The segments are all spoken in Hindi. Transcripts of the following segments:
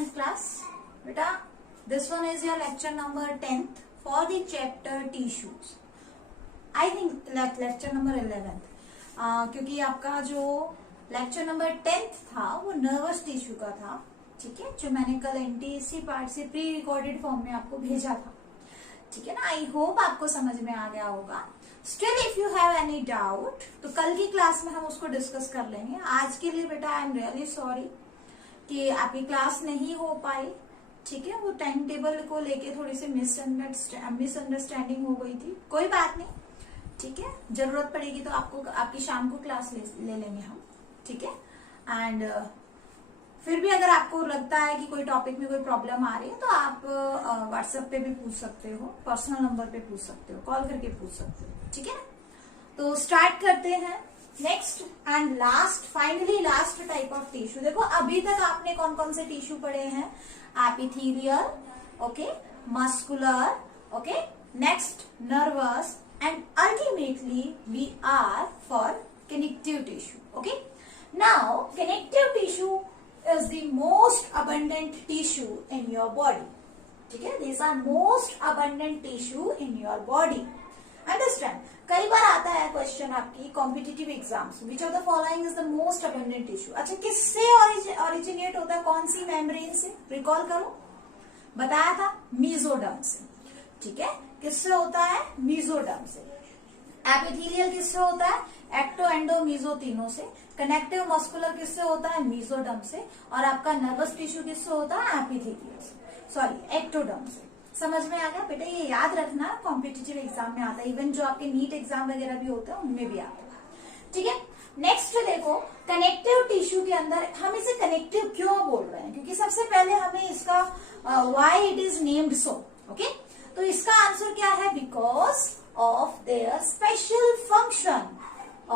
10th class. Beta, this one is your lecture number 10th for the chapter tissues. I think lecture number 11th. क्योंकि आपका जो लेक्चर नंबर 10th था वो नर्वस टिश्यू का था, ठीक है, जो मैंने कल एनटीएससी पार्ट से प्री रिकॉर्डेड फॉर्म में आपको भेजा था, ठीक है ना. आई होप आपको समझ में आ गया होगा. Still if you have any doubt तो कल की क्लास में हम उसको डिस्कस कर लेंगे. आज के लिए बेटा आई एम रियली सॉरी कि आपकी क्लास नहीं हो पाई, ठीक है. वो टाइम टेबल को लेके थोड़ी सी मिसअंडरस्टैंडिंग हो गई थी. कोई बात नहीं, ठीक है. जरूरत पड़ेगी तो आपको आपकी शाम को क्लास ले लेंगे हम, ठीक है. एंड फिर भी अगर आपको लगता है कि कोई टॉपिक में कोई प्रॉब्लम आ रही है तो आप व्हाट्सएप पे भी पूछ सकते हो, पर्सनल नंबर पे पूछ सकते हो, कॉल करके पूछ सकते हो, ठीक है ना. तो स्टार्ट करते हैं. Next and last, finally last type of tissue. देखो अभी तक आपने कौन कौन से टिश्यू पढ़े हैं. Epithelial, okay, muscular, okay, next nervous, and ultimately we are for connective tissue. Okay, now connective tissue is the most abundant tissue in your body. ठीक है, these are most abundant tissue in your body. Understand? कई बार आता है क्वेश्चन आपकी competitive exams, which of the following is the most abundant tissue. अच्छा, किससे ओरिजिनेट होता है, कौन सी मेम्ब्रेन से, रिकॉल करो. बताया था मीजोडर्म से, ठीक है. किससे होता है, मीजोडर्म से. एपिथेलियल किससे होता है, एक्टो, एंडो, मीजो, तीनों से. कनेक्टिव मस्कुलर किससे होता है, मीजोडर्म से. और आपका नर्वस टिश्यू किससे होता है, एपिथेलियल से, सॉरी एक्टोडर्म से. समझ में आ गया बेटा. ये याद रखना, कॉम्पिटिटिव एग्जाम में आता है, इवन जो आपके नीट एग्जाम वगैरह भी होते हैं उनमें भी आता है, ठीक है. नेक्स्ट देखो, कनेक्टिव टिश्यू के अंदर हम इसे कनेक्टिव क्यों बोल रहे हैं, क्योंकि सबसे पहले हमें इसका why it is named so. Okay, तो इसका आंसर क्या है, because of their special function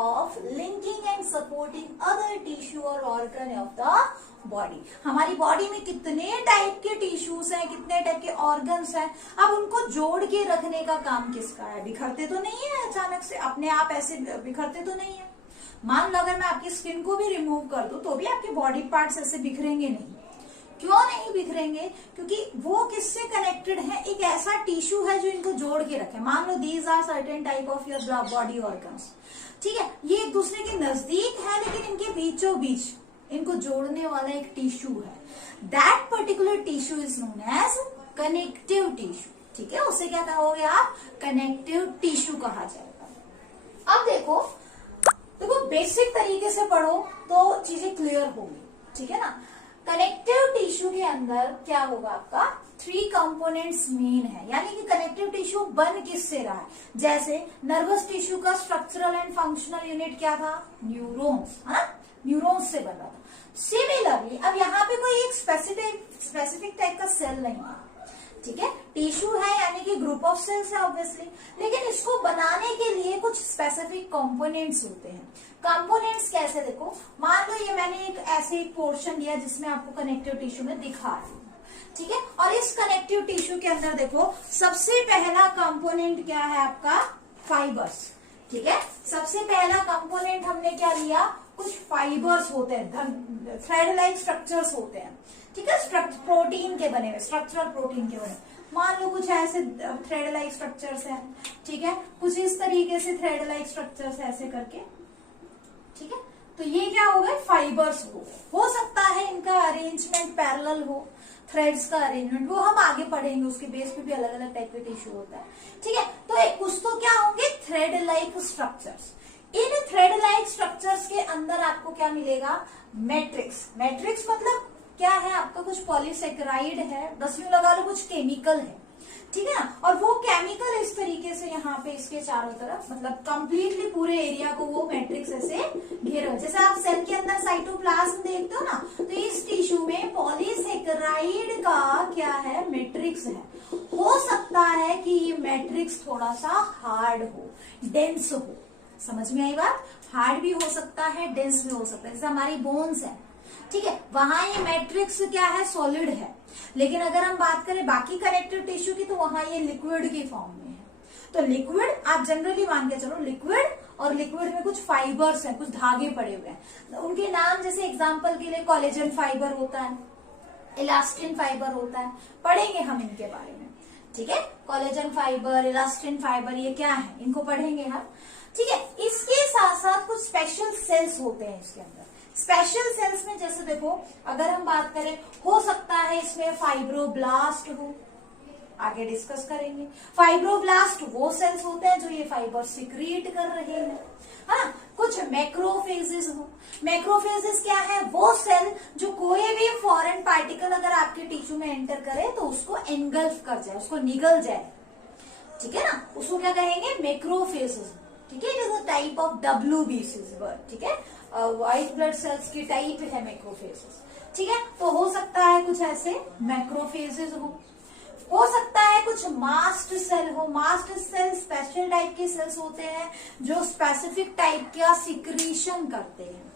of linking and supporting other tissue or organ of the body. हमारी बॉडी में कितने टाइप के टिश्यूज हैं, कितने टाइप के ऑर्गन्स हैं. अब उनको जोड़ के रखने का काम किसका है. बिखरते तो नहीं है अचानक से, अपने आप ऐसे बिखरते तो नहीं है. मान लो अगर मैं आपकी स्किन को भी रिमूव कर दूं तो भी आपके बॉडी पार्ट्स ऐसे बिखरेंगे नहीं. क्यों नहीं बिखरेंगे, क्योंकि वो किससे कनेक्टेड है, एक ऐसा टिश्यू है जो इनको जोड़ के रखे. मान लो these are certain type of your body organs, ठीक है. ये एक दूसरे के नजदीक है लेकिन इनके बीचों बीच इनको जोड़ने वाला एक टिश्यू है. That particular tissue is known as connective tissue, ठीक है. उसे क्या कहोगे आप, कनेक्टिव टिश्यू कहा जाएगा. अब देखो बेसिक तरीके से पढ़ो तो चीजें क्लियर होगी, ठीक है ना. कनेक्टिव टिश्यू के अंदर क्या होगा, आपका 3 कंपोनेंट्स मेन है. यानी कि कनेक्टिव टिश्यू बन किससे रहा है. जैसे नर्वस टिश्यू का स्ट्रक्चरल एंड फंक्शनल यूनिट क्या था, न्यूरॉन्स, है ना, न्यूरॉन्स से बन रहा था. सिमिलरली अब यहाँ पे कोई एक स्पेसिफिक टाइप का सेल नहीं है, ठीक है. टिश्यू है यानी कि ग्रुप ऑफ सेल्स है ऑब्वियसली, लेकिन इसको बनाने के लिए कुछ स्पेसिफिक कंपोनेंट्स होते हैं. कंपोनेंट्स कैसे, देखो मान लो ये मैंने एक ऐसे एक पोर्शन लिया जिसमें आपको कनेक्टिव टिश्यू में दिखा रही हूँ, ठीक है. और इस कनेक्टिव टिश्यू के अंदर देखो सबसे पहला कंपोनेंट क्या है आपका, फाइबर्स, ठीक है. सबसे पहला कंपोनेंट हमने क्या लिया, कुछ फाइबर्स होते हैं, थ्रेड लाइक स्ट्रक्चर्स होते हैं, ठीक है. प्रोटीन के बने हुए, स्ट्रक्चरल प्रोटीन के बने. मान लो कुछ ऐसे थ्रेड लाइक स्ट्रक्चर्स हैं, ठीक है. कुछ इस तरीके से थ्रेड लाइक स्ट्रक्चर्स ऐसे करके, ठीक है. तो ये क्या हो गए, फाइबर्स. हो सकता है इनका अरेंजमेंट पैरेलल हो, थ्रेड्स का अरेंजमेंट, वो हम आगे पढ़ेंगे. उसके बेस पे भी अलग अलग टाइप के टिश्यू होता है, ठीक है. तो कुछ तो क्या होंगे, थ्रेड लाइक स्ट्रक्चर्स. इन थ्रेड लाइक स्ट्रक्चर्स के अंदर आपको क्या मिलेगा, मैट्रिक्स. मैट्रिक्स मतलब क्या है, आपका कुछ पॉलीसेकेराइड है, बस यूं लगा लो कुछ केमिकल है, ठीक है ना. और वो केमिकल इस तरीके से यहाँ पे इसके चारों तरफ, मतलब कंप्लीटली पूरे एरिया को वो मैट्रिक्स ऐसे घेरे हुए. जैसे आप सेल के अंदर साइटोप्लाज्म देखते हो ना, तो इस टिश्यू में पॉलीसेकेराइड का क्या है, मैट्रिक्स है. हो सकता है कि ये मैट्रिक्स थोड़ा सा हार्ड हो, डेंस हो. समझ में आई बात. हार्ड भी हो सकता है, डेंस भी हो सकता है. जैसे हमारी बोन्स है, ठीक है, वहां ये मैट्रिक्स क्या है, सॉलिड है. लेकिन अगर हम बात करें बाकी कनेक्टिव टिश्यू की तो वहां ये लिक्विड की फॉर्म में है. तो लिक्विड आप जनरली मान के चलो, लिक्विड, और लिक्विड में कुछ फाइबर्स हैं, कुछ धागे पड़े हुए हैं. तो उनके नाम जैसे एग्जांपल के लिए कोलेजन फाइबर होता है, इलास्टिन फाइबर होता है, पढ़ेंगे हम इनके बारे में, ठीक है। कोलेजन फाइबर, इलास्टिन फाइबर, ये क्या है, इनको पढ़ेंगे हम, ठीक है। इसके साथ साथ कुछ स्पेशल सेल्स होते हैं इसके अंदर। स्पेशल सेल्स में जैसे देखो, अगर हम बात करें, हो सकता है इसमें फाइब्रोब्लास्ट हो, आगे डिस्कस करेंगे। फाइब्रोब्लास्ट वो सेल्स होते हैं जो ये फाइबर सिक्रीट कर रहे हैं, है ना। कुछ मैक्रोफेजेस हो, मैक्रोफेजेस क्या है, वो सेल जो कोई भी फॉरेन पार्टिकल अगर आपके टिश्यू में एंटर करे तो उसको एंगल्फ कर जाए, उसको निगल जाए, ठीक है ना, उसको क्या कहेंगे, मैक्रोफेजेस, ठीक है। It is a type of WBCs word, ठीक है। व्हाइट ब्लड सेल्स की टाइप है मैक्रोफेजेस, ठीक है। तो हो सकता है कुछ ऐसे मैक्रोफेजेस हो सकता है कुछ मास्ट सेल हो। मास्ट सेल स्पेशल टाइप के सेल्स होते हैं जो स्पेसिफिक टाइप का सिक्रीशन करते हैं,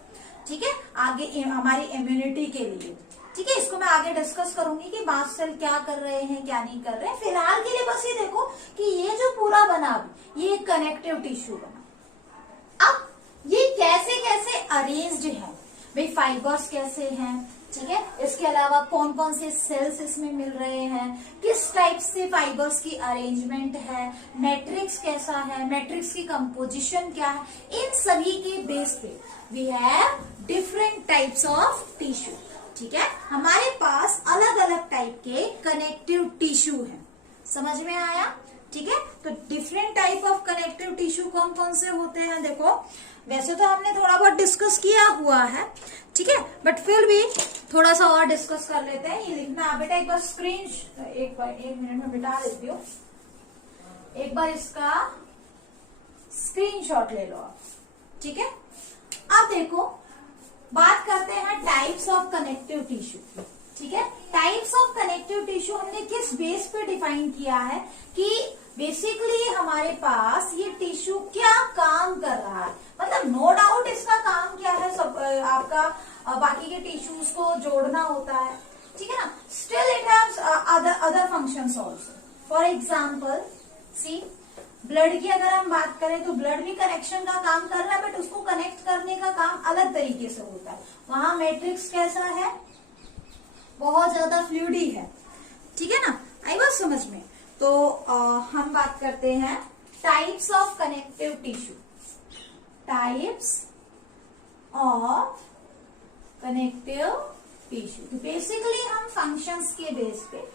ठीक है, आगे हमारी इम्यूनिटी के लिए, ठीक है। इसको मैं आगे डिस्कस करूंगी कि मास्ट सेल क्या कर रहे हैं, क्या नहीं कर रहे हैं। फिलहाल के लिए बस ये देखो कि ये जो पूरा बना, ये कनेक्टिव टिश्यू बना। अब ये कैसे कैसे अरेंज्ड है, भाई फाइबर्स कैसे हैं, ठीक है। इसके अलावा कौन कौन से सेल्स इसमें मिल रहे हैं, किस टाइप से फाइबर्स की अरेंजमेंट है, मैट्रिक्स कैसा है, मैट्रिक्स की कंपोजिशन क्या है, इन सभी के बेस पे we have different types of tissue, ठीक है। हमारे पास अलग अलग टाइप के कनेक्टिव टिश्यू है, समझ में आया, ठीक है। तो different type of connective tissue कौन कौन से होते हैं, देखो वैसे तो हमने थोड़ा बहुत डिस्कस किया हुआ है, ठीक है, बट फिर भी थोड़ा सा और डिस्कस कर लेते हैं। ये लिखना बेटा, एक बार एक मिनट में बिठा देती हूँ, एक बार इसका स्क्रीनशॉट ले लो आप, ठीक है। अब देखो बात करते हैं टाइप्स ऑफ कनेक्टिव टिश्यू, ठीक है। टाइप्स ऑफ कनेक्टिव टिश्यू हमने किस बेस पे डिफाइन किया है कि बेसिकली हमारे पास ये टिश्यू क्या काम कर रहा है, मतलब नो डाउट इसका काम क्या है, सब आपका बाकी के टिश्यूज को जोड़ना होता है, ठीक है ना। Still it haves other functions also. For example see, blood की अगर हम बात करें तो ब्लड भी कनेक्शन का काम कर रहा है, बट उसको कनेक्ट करने का काम अलग तरीके से होता है। वहां मैट्रिक्स कैसा है, बहुत ज्यादा फ्लूइडी है, ठीक है ना, आई बात समझ में। तो हम बात करते हैं types of connective tissue, types of connective tissue. तो बेसिकली हम फंक्शंस के बेस पे,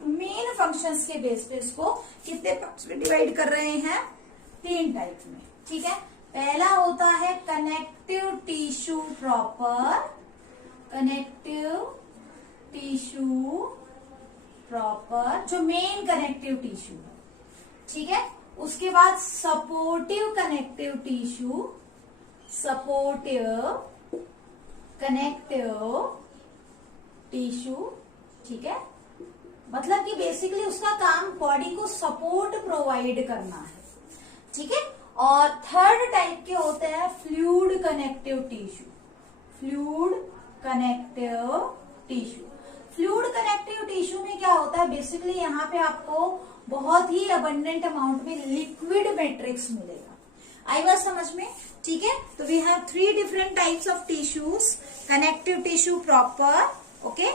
मेन फंक्शंस के बेस पे इसको कितने पार्ट्स में डिवाइड कर रहे हैं, 3 टाइप में, ठीक है। पहला होता है connective tissue proper, connective tissue proper जो मेन कनेक्टिव टिश्यू है, ठीक है। उसके बाद supportive connective tissue, supportive connective tissue, ठीक है, मतलब कि बेसिकली उसका काम बॉडी को सपोर्ट प्रोवाइड करना है, ठीक है। और थर्ड टाइप के होते हैं fluid connective tissue, fluid connective tissue. Fluid connective tissue में क्या होता है, बेसिकली यहाँ पे आपको बहुत ही अबंडेंट अमाउंट में लिक्विड मैट्रिक्स मिलेगा, आई बात समझ में, ठीक है। तो we have 3 different types of tissues, connective tissue proper, okay,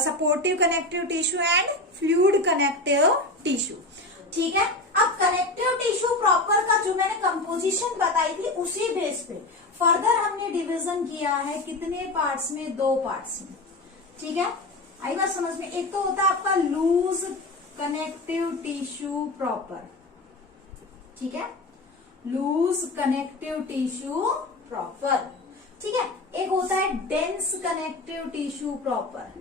supportive connective tissue and fluid connective tissue, ठीक है। अब कनेक्टिव टिश्यू प्रॉपर का जो मैंने कंपोजिशन बताई थी उसी बेस पे फर्दर हमने डिवीजन किया है, कितने पार्ट्स में, 2 पार्ट्स में, ठीक है, आई बात समझ में। एक तो होता है आपका लूज कनेक्टिव टिश्यू प्रॉपर, ठीक है, लूज कनेक्टिव टिश्यू प्रॉपर, ठीक है। एक होता है dense connective tissue proper,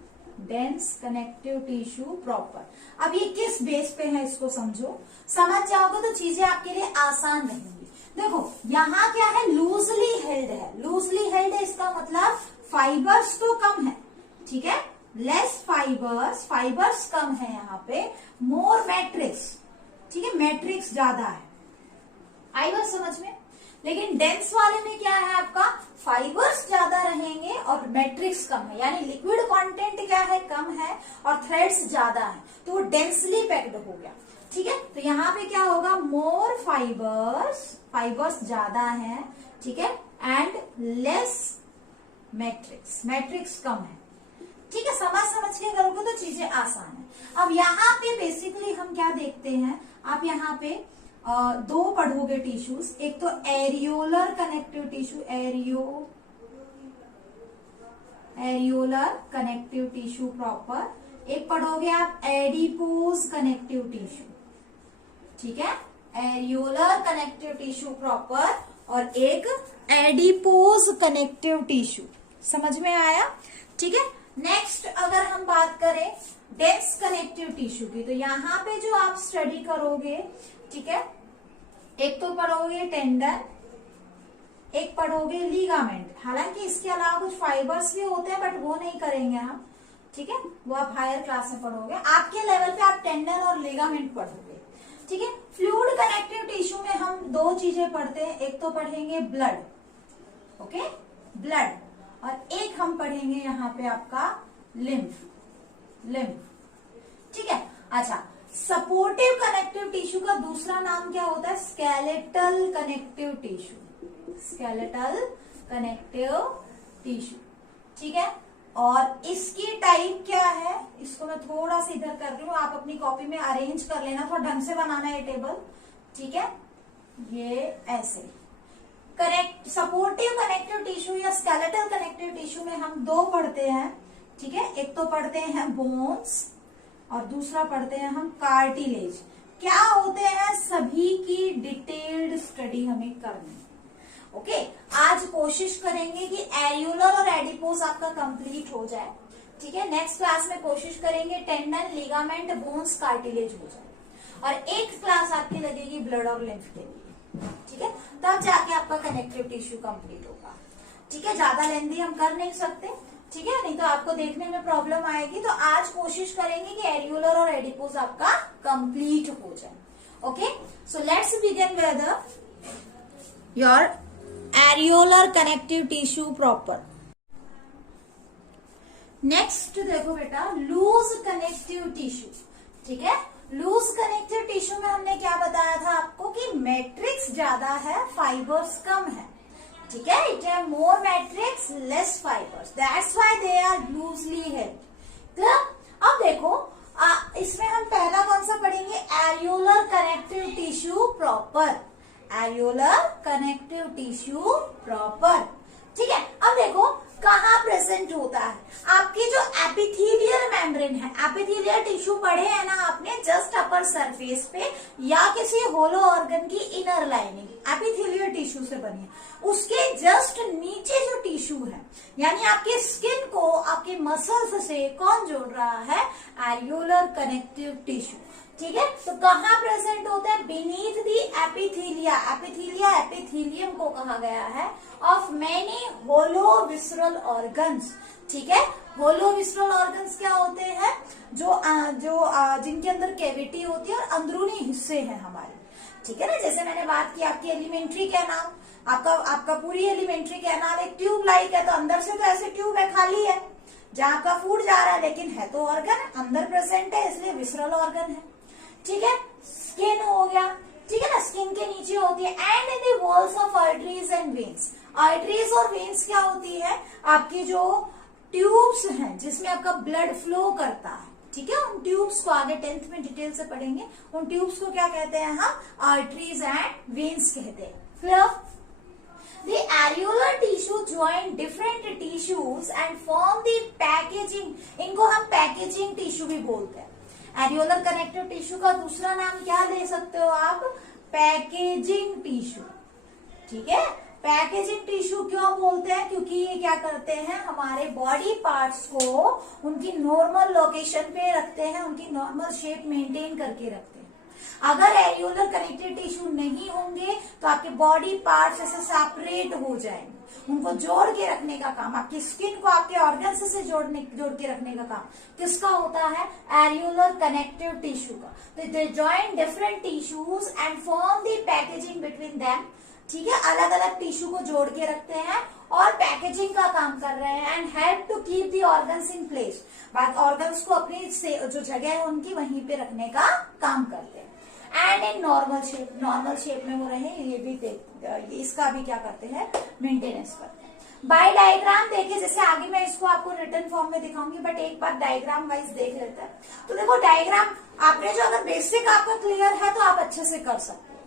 dense connective tissue proper. अब ये किस बेस पे है इसको समझो, समझ जाओगे तो चीजें आपके लिए आसान रहेंगी। देखो यहाँ क्या है, लूजली हेल्ड है, लूजली हेल्ड है इसका मतलब फाइबर्स तो कम है, ठीक है, लेस फाइबर्स, फाइबर्स कम है यहाँ पे, मोर मैट्रिक्स, ठीक है, मैट्रिक्स ज्यादा है, आई बात समझ में। लेकिन डेंस वाले में क्या है, आपका फाइबर्स ज्यादा रहेंगे और मैट्रिक्स कम है, यानी लिक्विड कंटेंट क्या है, कम है और थ्रेड्स ज्यादा है, तो वो डेंसली पैक्ड हो गया, ठीक है। तो यहाँ पे क्या होगा, मोर फाइबर्स, फाइबर्स ज्यादा है, ठीक है, एंड लेस मैट्रिक्स, मैट्रिक्स कम है, समझ समझ के करोगे तो चीजें आसान है। अब यहाँ पे बेसिकली हम क्या देखते हैं, आप यहाँ पे दो पढ़ोगे टिश्यूज, एक तो areolar connective tissue, areolar connective tissue proper, एक पढ़ोगे आप एडिपोज कनेक्टिव टिश्यू, ठीक है, एरियोलर कनेक्टिव टिश्यू प्रॉपर और एक एडिपोज कनेक्टिव टिश्यू। समझ में आया? ठीक है। नेक्स्ट अगर हम बात करें डेंस कनेक्टिव टिश्यू की, तो यहाँ पे जो आप स्टडी करोगे, ठीक है, एक तो पढ़ोगे टेंडन, एक पढ़ोगे लीगामेंट। हालांकि इसके अलावा कुछ फाइबर्स भी होते हैं बट वो नहीं करेंगे हम, ठीक है, वो आप हायर क्लास में पढ़ोगे। आपके लेवल पे आप टेंडन और लीगामेंट पढ़ोगे, ठीक है। फ्लूइड कनेक्टिव टिश्यू में हम दो चीजें पढ़ते हैं, एक तो पढ़ेंगे ब्लड, ओके, ब्लड, और एक हम पढ़ेंगे यहाँ पे आपका लिम्फ, ठीक है। अच्छा, सपोर्टिव कनेक्टिव टिश्यू का दूसरा नाम क्या होता है? Skeletal connective tissue, skeletal connective tissue, ठीक है। और इसकी टाइप क्या है, इसको मैं थोड़ा सा इधर कर रही हूँ, आप अपनी कॉपी में अरेंज कर लेना, थोड़ा ढंग से बनाना है टेबल, ठीक है। ये ऐसे कनेक्ट सपोर्टिव कनेक्टिव टिश्यू या स्केलेटल कनेक्टिव टिश्यू में हम दो पढ़ते हैं, ठीक है, एक तो पढ़ते हैं बोन्स और दूसरा पढ़ते हैं हम कार्टिलेज। क्या होते हैं सभी की डिटेल्ड स्टडी हमें करनी है, ओके। आज कोशिश करेंगे कि एरियोलर और एडिपोज आपका कंप्लीट हो जाए, ठीक है। नेक्स्ट क्लास में कोशिश करेंगे टेंडन, लिगामेंट, बोन्स, कार्टिलेज हो जाए, और एक क्लास आपकी लगेगी ब्लड और लिम्फ के लिए, ठीक है। तब जाके आपका कनेक्टिव टिश्यू कंप्लीट होगा, ठीक है। ज्यादा लेंथी हम कर नहीं सकते, ठीक है, नहीं तो आपको देखने में प्रॉब्लम आएगी। तो आज कोशिश करेंगे कि एरियोलर और एडिपोज आपका कंप्लीट हो जाए, okay. So let's begin with your areolar connective tissue proper. Next देखो बेटा, लूज कनेक्टिव टिश्यू, ठीक है। लूज कनेक्टिव टिश्यू में हमने क्या बताया था आपको कि मैट्रिक्स ज्यादा है, फाइबर्स कम है, ठीक है। It have more matrix less fibres, that's why they are loosely held. तो अब देखो इसमें हम पहला कौन सा पढ़ेंगे? Areolar connective tissue proper, areolar connective tissue proper, ठीक है। अब देखो कहाँ प्रेजेंट होता है, आपकी जो एपिथेलियल मेम्ब्रेन है, एपिथेलियल टिश्यू पढ़े हैं ना आपने, जस्ट अपर सरफेस पे या किसी होलो ऑर्गन की इनर लाइनिंग एपिथेलियल टिश्यू से बनी है, उसके जस्ट नीचे जो टिश्यू है, यानी आपकी स्किन को आपके मसल्स से कौन जोड़ रहा है? एरियोलर कनेक्टिव टिश्यू, ठीक है। तो कहाँ प्रेजेंट होता है? Beneath the epithelia, epithelia epithelium को कहा गया है of many hollow visceral organs, ठीक है। होलो विसरल ऑर्गन्स क्या होते हैं? जिनके अंदर कैविटी होती है और अंदरूनी हिस्से हैं हमारे, ठीक है ना। जैसे मैंने बात की आपकी एलिमेंट्री कैनाल, आपका पूरी एलिमेंट्री कैनाल एक ट्यूब लाइक है, तो अंदर से तो ऐसे ट्यूब है, खाली है, जहां आपका फूड जा रहा है, लेकिन है तो ऑर्गन अंदर प्रेजेंट है, इसलिए विसरल ऑर्गन है, ठीक है। स्किन हो गया, ठीक है ना, स्किन के नीचे होती है। And in the walls of arteries and veins, arteries और वेन्स क्या होती है? आपकी जो ट्यूब्स हैं जिसमें आपका ब्लड फ्लो करता है, ठीक है। उन ट्यूब्स को आगे 10th में डिटेल से पढ़ेंगे, उन ट्यूब्स को क्या कहते हैं हम? आर्टरीज एंड वेन्स कहते हैं। फिर The areolar tissue join different tissues and form the packaging, इनको हम पैकेजिंग टिश्यू भी बोलते हैं। एरियोलर कनेक्टिव टिश्यू का दूसरा नाम क्या ले सकते हो आप? पैकेजिंग टिश्यू, ठीक है। पैकेजिंग टिश्यू क्यों बोलते हैं? क्योंकि ये क्या करते हैं? हमारे बॉडी पार्ट्स को उनकी नॉर्मल लोकेशन पे रखते हैं, उनकी नॉर्मल शेप मेंटेन करके रखते हैं। अगर एरियोलर कनेक्टिव टिश्यू नहीं होंगे तो आपके बॉडी पार्ट्स ऐसे सेपरेट हो जाएंगे, उनको जोड़ के रखने का काम, आपकी स्किन को आपके ऑर्गन्स से जोड़ के रखने का काम किसका होता है? एरियोलर कनेक्टिव टिश्यू का। तो they join different tissues and form the packaging between them, ठीक है। अलग अलग टिश्यू को जोड़ के रखते हैं और पैकेजिंग का काम कर रहे हैं, and help to keep the organs in place, organs को अपनी जो जगह है उनकी वहीं पे रखने का काम करते हैं। एंड इन नॉर्मल शेप में वो रहे, ये भी इसका भी क्या करते हैं? मेंटेनेंस करते हैं। बाय डायग्राम देखिए, जैसे आगे मैं इसको आपको रिटन फॉर्म में दिखाऊंगी, बट एक बार डायग्राम वाइज देख लेते हैं। तो देखो डायग्राम आपने जो अगर बेसिक आपका क्लियर है तो आप अच्छे से कर सकते हो,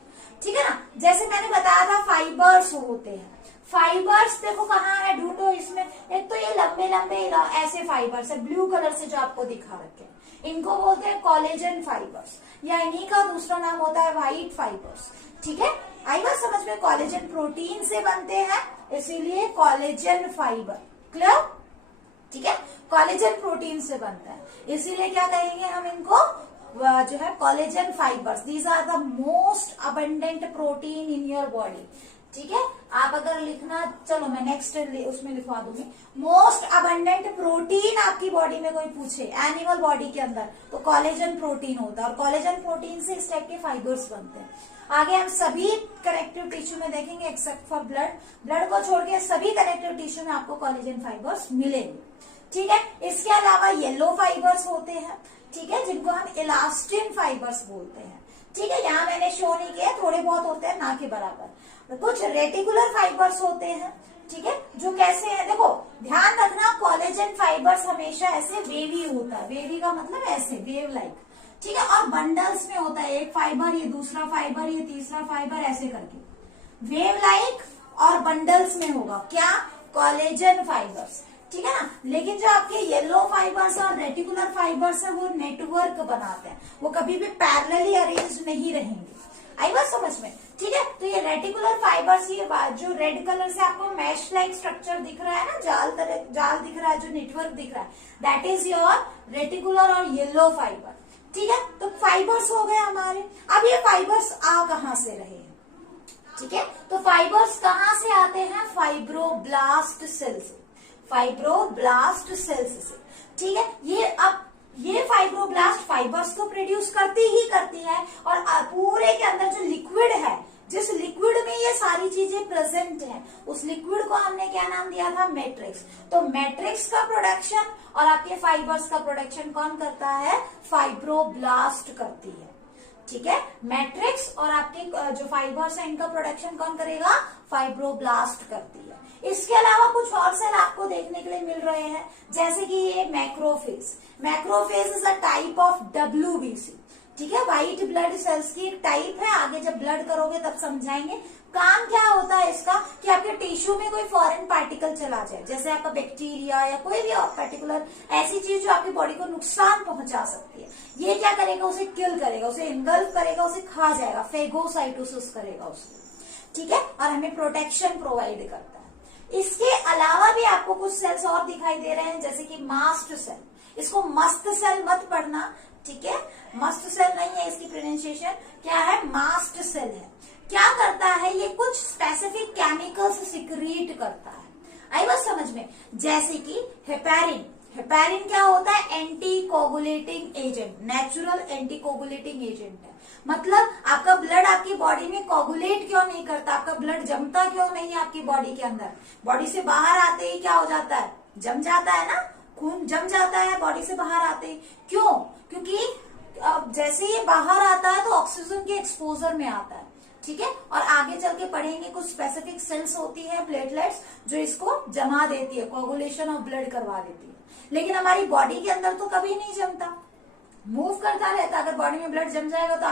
ठीक है ना। जैसे मैंने बताया था फाइबर्स होते हैं, फाइबर्स देखो कहाँ है, ढूंढो इसमें। एक तो ये लंबे लंबे ऐसे फाइबर्स है ब्लू कलर से जो आपको दिखा रखे हैं, इनको बोलते हैं कोलेजन फाइबर्स, या इन्हीं का दूसरा नाम होता है व्हाइट फाइबर्स, ठीक है। आई बात समझ में, कोलेजन प्रोटीन से बनते हैं इसीलिए कोलेजन फाइबर, क्लियर, ठीक है। कोलेजन प्रोटीन से बनता है इसीलिए क्या कहेंगे हम इनको, जो है collagen fibres. These are the most abundant protein in your body, ठीक है। आप अगर लिखना, चलो मैं नेक्स्ट उसमें लिखवा दूंगी, मोस्ट अबंडेंट प्रोटीन आपकी बॉडी में कोई पूछे एनिमल बॉडी के अंदर तो कोलेजन प्रोटीन होता है, और कोलेजन प्रोटीन से इस टाइप के फाइबर्स बनते हैं। आगे हम सभी कनेक्टिव टिश्यू में देखेंगे एक्सेप्ट फॉर ब्लड, ब्लड को छोड़ के सभी कनेक्टिव टिश्यू में आपको कोलेजन फाइबर्स मिलेंगे, ठीक है। इसके अलावा येलो फाइबर्स होते हैं, ठीक है, जिनको हम इलास्टिन फाइबर्स बोलते हैं, ठीक है। यहाँ मैंने शो नहीं किया, थोड़े बहुत होते हैं, ना के बराबर। कुछ रेटिकुलर फाइबर्स होते हैं, ठीक है, जो कैसे है, देखो ध्यान रखना, कोलेजन फाइबर्स हमेशा ऐसे वेवी होता है, वेवी का मतलब ऐसे वेव लाइक, ठीक है, और बंडल्स में होता है, एक फाइबर, ये दूसरा फाइबर, ये तीसरा फाइबर, ऐसे करके वेव लाइक और बंडल्स में होगा क्या, कोलेजन फाइबर्स, ठीक है ना। लेकिन जो आपके येलो फाइबर्स और रेटिकुलर फाइबर्स है वो नेटवर्क बनाते हैं, वो कभी भी पैरेलली अरेंज नहीं रहेंगे। आई बात समझ में, ठीक है। तो ये रेटिकुलर फाइबर्स, ये जो रेड कलर से आपको मैश लाइक स्ट्रक्चर दिख रहा है ना, जाल दिख रहा है, जो नेटवर्क दिख रहा है, दैट इज योर रेटिकुलर और येलो फाइबर, ठीक है। तो फाइबर्स हो गए हमारे। अब ये फाइबर्स आ कहां से रहे हैं, ठीक है, तो फाइबर्स कहां से आते हैं, फाइब्रोब्लास्ट सेल से, फाइब्रोब्लास्ट सेल्स से, ठीक है। ये फाइब्रोब्लास्ट फाइबर्स को प्रोड्यूस करती है, और पूरे के अंदर जो लिक्विड है, जिस लिक्विड में ये सारी चीजें प्रेजेंट हैं, उस लिक्विड को हमने क्या नाम दिया था, मैट्रिक्स। तो मैट्रिक्स का प्रोडक्शन और आपके फाइबर्स का प्रोडक्शन कौन करता है, फाइब्रोब्लास्ट करती है, ठीक है। मैट्रिक्स और आपके जो फाइबर्स है इनका प्रोडक्शन कौन करेगा, फाइब्रोब्लास्ट करती है। इसके अलावा कुछ और सेल आपको देखने के लिए मिल रहे हैं, जैसे कि ये macrophage. Macrophage is a type of WBC, ठीक है, व्हाइट ब्लड सेल्स की एक टाइप है। आगे जब ब्लड करोगे तब समझाएंगे। काम क्या होता है इसका, कि आपके टिश्यू में कोई फॉरेन पार्टिकल चला जाए, जैसे आपका बैक्टीरिया या कोई भी पर्टिकुलर ऐसी चीज जो आपकी बॉडी को नुकसान पहुंचा सकती है, ये क्या करेगा, उसे किल करेगा, उसे इनगल्फ करेगा, उसे खा जाएगा, फेगोसाइटोसिस करेगा उसको, ठीक है, और हमें प्रोटेक्शन प्रोवाइड करता है। इसके अलावा भी आपको कुछ सेल्स और दिखाई दे रहे हैं, जैसे कि मास्ट सेल। इसको मस्त सेल मत पढ़ना, ठीक है, मस्त सेल नहीं है इसकी प्रोनाउंसिएशन, क्या है, मास्ट सेल है। क्या करता है, ये कुछ स्पेसिफिक केमिकल्स सिक्रीट करता है। आई बात समझ में, जैसे कि हेपेरिन। हेपेरिन क्या होता है, anti coagulating agent, natural anti coagulating agent है। मतलब आपका ब्लड आपकी बॉडी में कोगुलेट क्यों नहीं करता, आपका ब्लड जमता क्यों नहीं है आपकी बॉडी के अंदर, बॉडी से बाहर आते ही क्या हो जाता है, जम जाता है ना, खून जम जाता है बॉडी से बाहर आते ही। क्यों, क्योंकि जैसे ये बाहर आता है तो ऑक्सीजन के एक्सपोजर में आता है, ठीक है, और आगे चल के पढ़ेंगे कुछ स्पेसिफिक सेल्स होती है, प्लेटलेट्स, जो इसको जमा देती है, कोगुलेशन ऑफ ब्लड करवा देती है। लेकिन हमारी बॉडी के अंदर तो कभी नहीं जमता, मूव करता रहता। अगर बॉडी में ब्लड जम जाएगा तो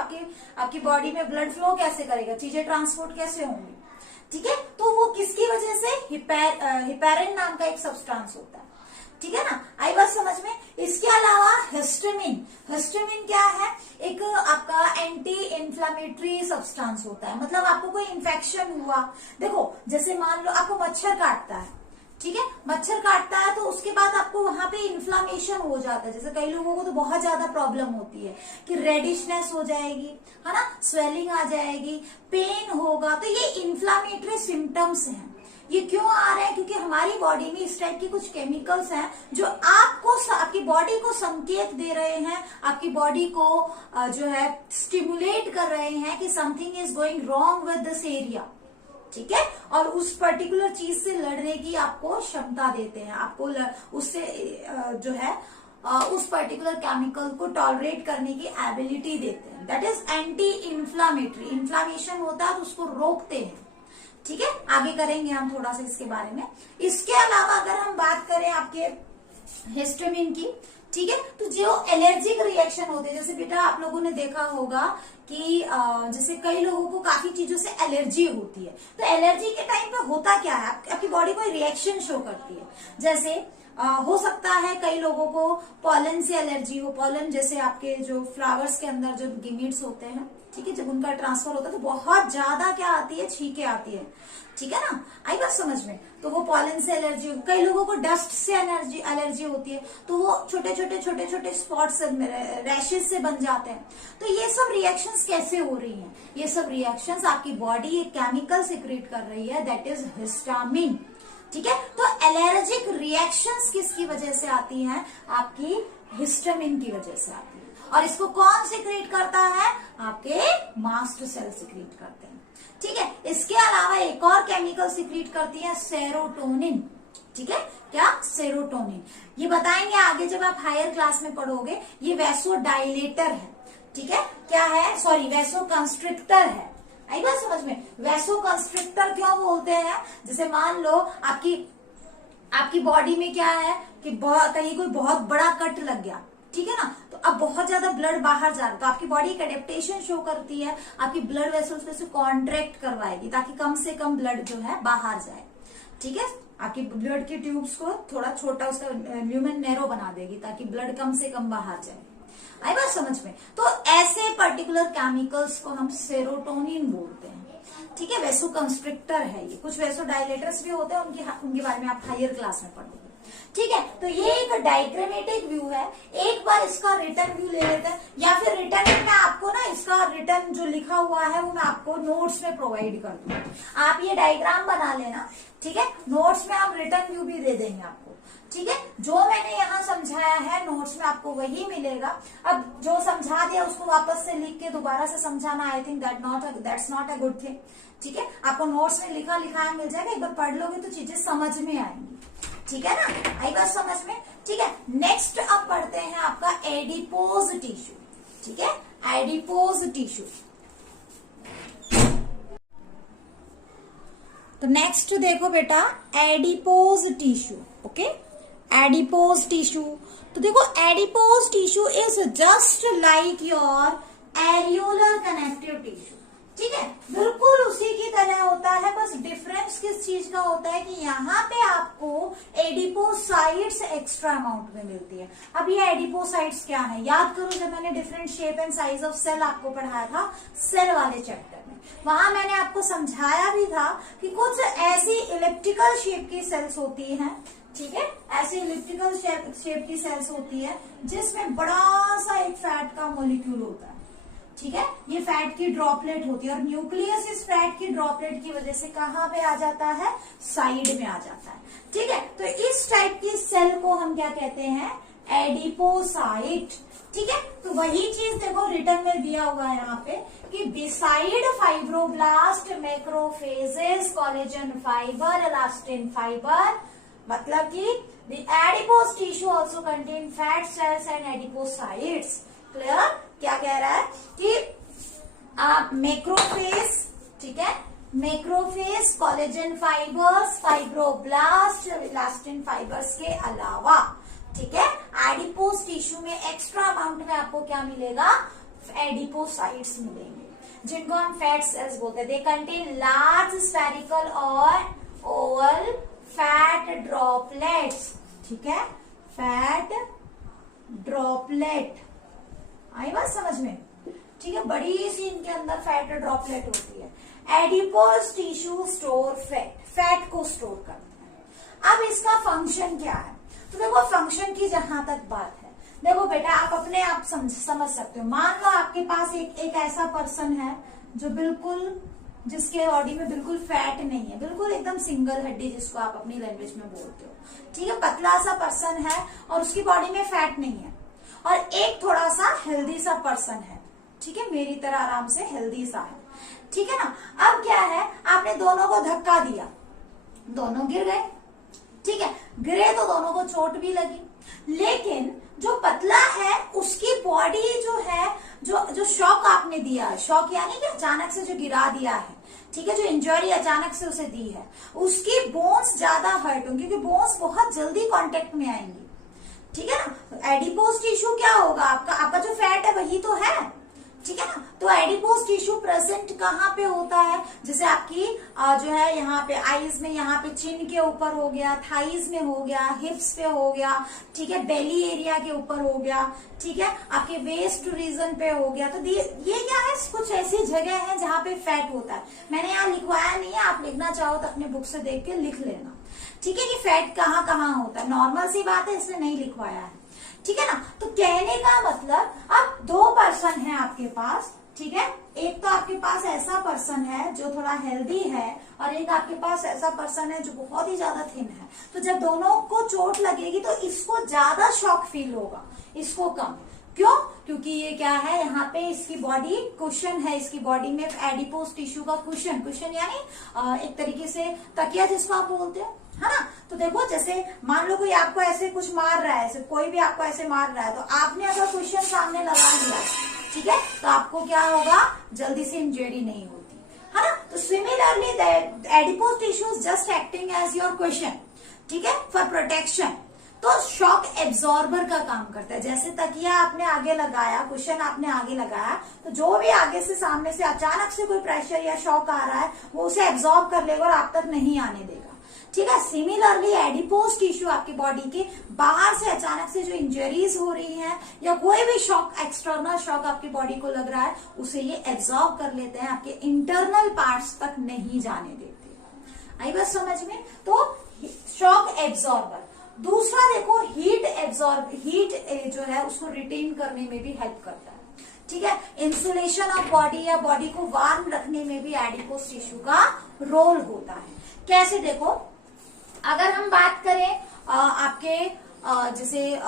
आपकी बॉडी में ब्लड फ्लो कैसे करेगा, चीजें ट्रांसपोर्ट कैसे होंगी, ठीक है। तो वो किसकी वजह से, हिपेरिन नाम का एक सब्सटेंस होता है, ठीक है ना। आई बात समझ में। इसके अलावा हिस्टामिन। हिस्टामिन क्या है, एक आपका एंटी इन्फ्लामेटरी सब्सटेंस होता है। मतलब आपको कोई इन्फेक्शन हुआ, देखो जैसे मान लो आपको मच्छर काटता है, ठीक है, मच्छर काटता है तो उसके बाद आपको वहां पे इन्फ्लामेशन हो जाता है। जैसे कई लोगों को तो बहुत ज्यादा प्रॉब्लम होती है कि रेडिशनेस हो जाएगी, है ना, स्वेलिंग आ जाएगी, पेन होगा, तो ये इन्फ्लामेटरी सिम्टम्स हैं। ये क्यों आ रहे हैं, क्योंकि हमारी बॉडी में इस टाइप के कुछ केमिकल्स हैं जो आपकी बॉडी को संकेत दे रहे हैं, आपकी बॉडी को जो है स्टिमुलेट कर रहे हैं कि something is going wrong with this area, ठीक है, और उस पर्टिकुलर चीज से लड़ने की आपको क्षमता देते हैं, आपको उससे जो है उस पर्टिकुलर केमिकल को टॉलरेट करने की एबिलिटी देते हैं। That is anti inflammatory. Inflammation होता है तो उसको रोकते हैं, ठीक है, आगे करेंगे हम थोड़ा सा इसके बारे में। इसके अलावा अगर हम बात करें आपके हिस्टामिन की, ठीक है, तो जो एलर्जिक रिएक्शन होते हैं, जैसे बेटा आप लोगों ने देखा होगा कि जैसे कई लोगों को काफी चीजों से एलर्जी होती है, तो एलर्जी के टाइम पे होता क्या है, आपकी बॉडी कोई रिएक्शन शो करती है। जैसे हो सकता है कई लोगों को पॉलन से एलर्जी हो, पॉलन जैसे आपके जो फ्लावर्स के अंदर जो गिमिड्स होते हैं, ठीक है, जब उनका ट्रांसफर होता है तो बहुत ज्यादा क्या आती है, छींके आती है, ठीक है ना, आई बात समझ में, तो वो पॉलन से एलर्जी हो। कई लोगों को डस्ट से एलर्जी होती है, तो वो छोटे छोटे स्पॉट्स रैशेस से बन जाते हैं। तो ये सब रिएक्शंस कैसे हो रही हैं, ये सब रिएक्शंस आपकी बॉडी एक केमिकल सिक्रेट कर रही है, दैट इज हिस्टामिन, ठीक है। तो एलर्जिक रिएक्शंस किसकी वजह से आती हैं, आपकी हिस्टामिन की वजह से आती है। और इसको कौन सिक्रेट करता है, आपके मास्ट सेल सिक्रेट करते हैं, ठीक है। इसके अलावा एक और केमिकल सिक्रेट करती है सेरोटोनिन, ठीक है, क्या, सेरोटोनिन। ये बताएंगे आगे जब आप हायर क्लास में पढ़ोगे। ये वैसोडाइलेटर है, ठीक है, क्या है, सॉरी, वैसोकंस्ट्रिक्टर है। आई बात समझ में, वैसोकंस्ट्रिक्टर क्यों बोलते हैं, जैसे मान लो आपकी बॉडी में क्या है कि कहीं कोई बहुत बड़ा कट लग गया, ठीक है ना, तो अब बहुत ज्यादा ब्लड बाहर जा रहा है, तो आपकी बॉडी एक एडेप्टेशन शो करती है, आपकी ब्लड वेसल्स को कॉन्ट्रैक्ट करवाएगी ताकि कम से कम ब्लड जो है बाहर जाए, ठीक है, आपकी ब्लड की ट्यूब्स को थोड़ा छोटा, उसका ल्यूमेन नैरो बना देगी ताकि ब्लड कम से कम बाहर जाए। आई बात समझ में, तो ऐसे पर्टिकुलर केमिकल्स को हम सेरोटोनिन बोलते हैं, ठीक है, वैसोकंस्ट्रिक्टर है ये। कुछ वैसोडाइलेटर्स भी होते हैं, उनके बारे में आप हायर क्लास में पढ़ोगे, ठीक है। तो ये एक डायग्रामेटिक व्यू है, एक बार इसका रिटर्न व्यू ले लेते हैं, या फिर रिटर्न में आपको ना इसका रिटर्न जो लिखा हुआ है वो मैं आपको नोट्स में प्रोवाइड कर दूंगी, आप ये डायग्राम बना लेना, ठीक है, नोट्स में हम रिटर्न व्यू भी दे देंगे आपको, ठीक है। जो मैंने यहाँ समझाया है नोट्स में आपको वही मिलेगा। अब जो समझा दिया उसको वापस से लिख के दोबारा से समझाना, I think that's not a good thing, ठीक है। आपको नोट्स में लिखाया मिल जाएगा, एक बार पढ़ लोगे तो चीजें समझ में आएंगी, ठीक है ना, आई बात समझ में, ठीक है। नेक्स्ट अब पढ़ते हैं आपका एडिपोज टिश्यू, ठीक है, एडिपोज टिश्यू। तो नेक्स्ट देखो बेटा, adipose tissue, okay, adipose tissue. तो देखो adipose tissue is just like your areolar connective tissue, ठीक है, बिल्कुल उसी की तरह होता है, बस डिफरेंस किस चीज का होता है कि यहाँ पे आपको एडिपोसाइट्स एक्स्ट्रा अमाउंट में मिलती है। अब ये एडिपोसाइट्स क्या है, याद करो जब मैंने different shape and size of cell आपको पढ़ाया था सेल वाले चैप्टर में, वहां मैंने आपको समझाया भी था कि कुछ ऐसी इलिप्टिकल शेप की सेल्स होती हैं, ठीक है, ऐसी इलिप्टिकल शेप की सेल्स होती है जिसमें बड़ा सा एक फैट का मॉलिक्यूल होता है, ठीक है, ये फैट की ड्रॉपलेट होती है, और न्यूक्लियस इस फैट की ड्रॉपलेट की वजह से कहाँ पे आ जाता है, साइड में आ जाता है, ठीक है। तो इस टाइप की सेल को हम क्या कहते हैं, एडिपोसाइट, ठीक है। तो वही चीज देखो रिटर्न में दिया हुआ है यहाँ पे कि beside fibroblast, macrophages, collagen fibre, elastin fibre, मतलब कि the adipose tissue also contain fat cells and adipocytes, clear. क्या कह रहा है कि आप मैक्रोफेज, ठीक है, macrophage, collagen fibres, fibroblast, elastin fibres के अलावा, ठीक है, एडिपोज टिश्यू में एक्स्ट्रा अमाउंट में आपको क्या मिलेगा, एडिपोसाइट्स मिलेंगे, जिनको हम फैट सेल्स बोलते हैं। दे कंटेन लार्ज स्फेरिकल और ओवल फैट ड्रॉपलेट्स, ठीक है, फैट ड्रॉपलेट, आई बात समझ में, ठीक है, बड़ी सी इनके अंदर फैट ड्रॉपलेट होती है। एडिपोज टिश्यू स्टोर फैट को स्टोर करता है। अब इसका फंक्शन क्या है, तो देखो फंक्शन की जहां तक बात है, देखो बेटा आप अपने आप समझ सकते हो। मान लो आपके पास एक ऐसा पर्सन है जो बिल्कुल, जिसके बॉडी में बिल्कुल फैट नहीं है, बिल्कुल एकदम सिंगल हड्डी जिसको आप अपनी लैंग्वेज में बोलते हो, ठीक है, पतला सा पर्सन है और उसकी बॉडी में फैट नहीं है, और एक थोड़ा सा हेल्दी सा पर्सन है, ठीक है, मेरी तरह आराम से हेल्दी सा है, ठीक है ना। अब क्या है, आपने दोनों को धक्का दिया, दोनों गिर गए, ठीक है, गिरे तो दोनों को चोट भी लगी, लेकिन जो पतला है उसकी बॉडी जो है, जो शॉक आपने दिया है, शॉक यानी कि अचानक से जो गिरा दिया है, ठीक है, जो इंजरी अचानक से उसे दी है, उसकी बोन्स ज्यादा हर्ट होंगी क्योंकि बोन्स बहुत जल्दी कांटेक्ट में आएंगी। ठीक है ना। एडिपोज टिश्यू क्या होगा, आपका जो फैट है वही तो है, ठीक है ना। तो एडिपोज टिश्यू प्रेजेंट कहाँ पे होता है, जैसे आपकी जो है यहाँ पे आईज में, यहाँ पे चिन के ऊपर हो गया, थाइज में हो गया, हिप्स पे हो गया, ठीक है, बेली एरिया के ऊपर हो गया, ठीक है, आपके वेस्ट रीजन पे हो गया। तो ये क्या है, कुछ ऐसी जगह है जहाँ पे फैट होता है। मैंने यहाँ लिखवाया नहीं है, आप लिखना चाहो तो अपने बुक से देख के लिख लेना, ठीक है, कि फैट कहाँ कहाँ होता है। नॉर्मल सी बात है, इसलिए नहीं लिखवाया है, ठीक है ना। तो कहने का मतलब, अब 2 पर्सन है आपके पास, ठीक है, एक तो आपके पास ऐसा पर्सन है जो थोड़ा हेल्दी है और एक आपके पास ऐसा पर्सन है जो बहुत ही ज्यादा थिन है। तो जब दोनों को चोट लगेगी तो इसको ज्यादा शॉक फील होगा, इसको कम। क्यों? क्योंकि ये क्या है, यहाँ पे इसकी बॉडी कुशन है, इसकी बॉडी में एडिपोज टिश्यू का कुशन यानी एक तरीके से तकिया जिसको आप बोलते हो, है ना। तो देखो, जैसे मान लो कोई आपको ऐसे कुछ मार रहा है, ऐसे कोई भी आपको ऐसे मार रहा है, तो आपने अगर कुशन सामने लगा लिया, ठीक है, तो आपको क्या होगा, जल्दी से इंजरी नहीं होती, है ना। तो similarly adipose tissue just acting as your cushion, ठीक है, फॉर प्रोटेक्शन। तो शॉक एब्जॉर्बर का काम करता है। जैसे तकिया आपने आगे लगाया, कुशन आपने आगे लगाया, तो जो भी आगे से सामने से अचानक से कोई प्रेशर या शॉक आ रहा है वो उसे एब्जॉर्ब कर लेगा और आप तक नहीं आने देगा, ठीक है। सिमिलरली एडिपोज टिश्यू आपकी बॉडी के बाहर से अचानक से जो इंजरीज हो रही है या कोई भी शॉक, एक्सटर्नल शॉक आपकी बॉडी को लग रहा है, उसे ये एब्जॉर्ब कर लेते हैं, आपके इंटरनल पार्ट्स तक नहीं जाने देते। आई बात समझ में। तो शॉक एब्जॉर्बर। दूसरा देखो, हीट जो है उसको रिटेन करने में भी हेल्प करता है, ठीक है। इंसुलेशन ऑफ बॉडी या बॉडी को वार्म रखने में भी एडिपोज टिश्यू का रोल होता है। कैसे देखो, अगर हम बात करें आपके जैसे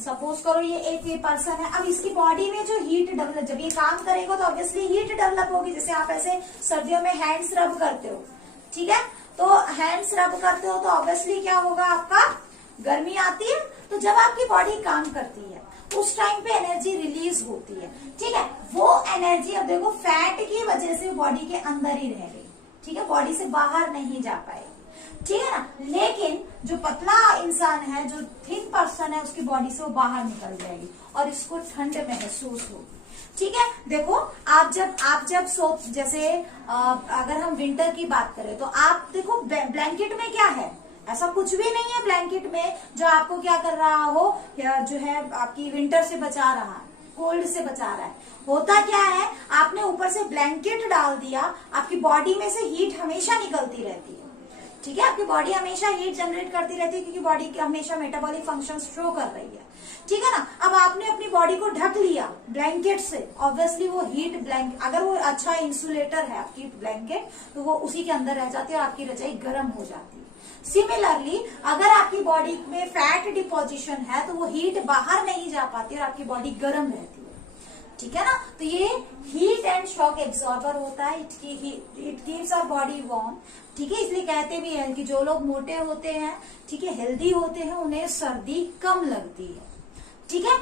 सपोज करो ये पर्सन है, अब इसकी बॉडी में जो हीट डेवलप, जब ये काम करेगा तो ऑब्वियसली हीट डेवलप होगी। जैसे आप ऐसे सर्दियों में हैंड्स रब करते हो, ठीक है, तो हैंड्स रब करते हो तो ऑब्वियसली क्या होगा, आपका गर्मी आती है। तो जब आपकी बॉडी काम करती है उस टाइम पे एनर्जी रिलीज होती है, ठीक है। वो एनर्जी अब देखो फैट की वजह से बॉडी के अंदर ही रह गई, ठीक है, बॉडी से बाहर नहीं जा पाएगी, ठीक है ना। लेकिन जो पतला इंसान है, जो थिन पर्सन है, उसकी बॉडी से वो बाहर निकल जाएगी और इसको ठंड महसूस होगी, ठीक है। देखो, आप जब जैसे अगर हम विंटर की बात करें तो आप देखो ब्लैंकेट में क्या है, ऐसा कुछ भी नहीं है ब्लैंकेट में जो आपको क्या कर रहा हो, या जो है आपकी विंटर से बचा रहा है, कोल्ड से बचा रहा है। होता क्या है, आपने ऊपर से ब्लैंकेट डाल दिया, आपकी बॉडी में से हीट हमेशा निकलती रहती है, ठीक है, आपकी बॉडी हमेशा हीट जनरेट करती रहती है क्योंकि बॉडी हमेशा मेटाबॉलिक फंक्शन शो कर रही है, ठीक है ना। अब आपने अपनी बॉडी को ढक लिया ब्लैंकेट से, ऑब्वियसली वो हीट अगर वो अच्छा इंसुलेटर है आपकी ब्लैंकेट, तो वो उसी के अंदर रह जाती है और आपकी रजाई गर्म हो जाती है। सिमिलरली अगर आपकी बॉडी में फैट डिपोजिशन है तो वो हीट बाहर नहीं जा पाती और आपकी बॉडी गर्म रहती है, ठीक है ना। तो ये हीट एंड शॉक एब्जॉर्बर होता है, it keeps our body warm, ठीक है। इसलिए कहते भी हैं कि जो लोग मोटे होते हैं, ठीक है, हेल्दी होते हैं, उन्हें सर्दी कम लगती है, ठीक है।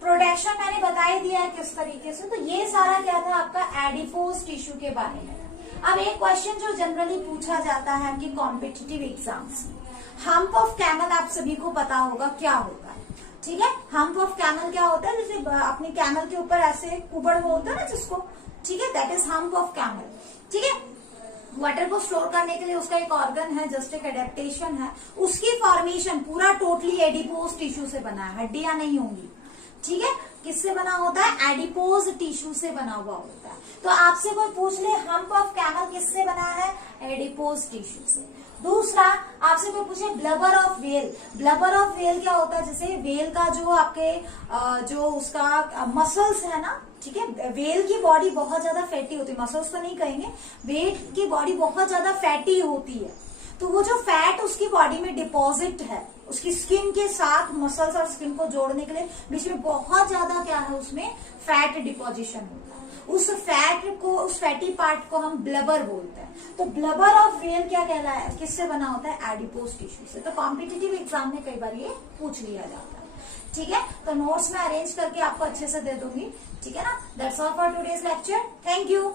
प्रोटेक्शन मैंने बता ही दिया है किस तरीके से। तो ये सारा क्या था आपका एडिपोज टिश्यू के बारे में। अब एक क्वेश्चन जो जनरली पूछा जाता है आपके कॉम्पिटिटिव एग्जाम्स में, हम्प ऑफ कैमल आप सभी को पता होगा क्या होता है, ठीक है। हम्प ऑफ कैमल क्या होता है, जैसे अपने कैमल के ऊपर ऐसे कुबड़ होता है ना जिसको, ठीक है, that is hump of camel, ठीक है। वाटर को स्टोर करने के लिए उसका एक ऑर्गन है, जस्ट एक एडेप्टेशन है। उसकी फॉर्मेशन पूरा टोटली एडिपोज टिश्यू से बना है, हड्डियां नहीं होंगी, ठीक है। किससे बना होता है, एडिपोज टिश्यू से बना हुआ होता है। तो आपसे कोई पूछ ले हम्प ऑफ कैमल किससे बना है, एडिपोज टिश्यू से। दूसरा आपसे कोई पूछे blubber of well, blubber of well क्या होता है, जैसे वेल का जो आपके जो उसका मसल्स है ना, ठीक है, वेल की बॉडी बहुत ज्यादा फैटी होती है, मसल्स तो नहीं कहेंगे, वेल की बॉडी बहुत ज्यादा फैटी होती है। तो वो जो फैट उसकी बॉडी में डिपॉजिट है, उसकी स्किन के साथ मसल्स और स्किन को जोड़ने के लिए बीच में बहुत ज्यादा क्या है, उसमें फैट डिपोजिशन होता है। उस फैट को, उस फैटी पार्ट को हम ब्लबर बोलते हैं। तो ब्लबर ऑफ वेल क्या कहलाता है, किससे बना होता है, एडिपोज टिश्यू से। तो कॉम्पिटिटिव एग्जाम में कई बार ये पूछ लिया जाता है, ठीक है। तो नोट्स में अरेंज करके आपको अच्छे से दे दूंगी, ठीक है ना। That's all for today's lecture, thank you.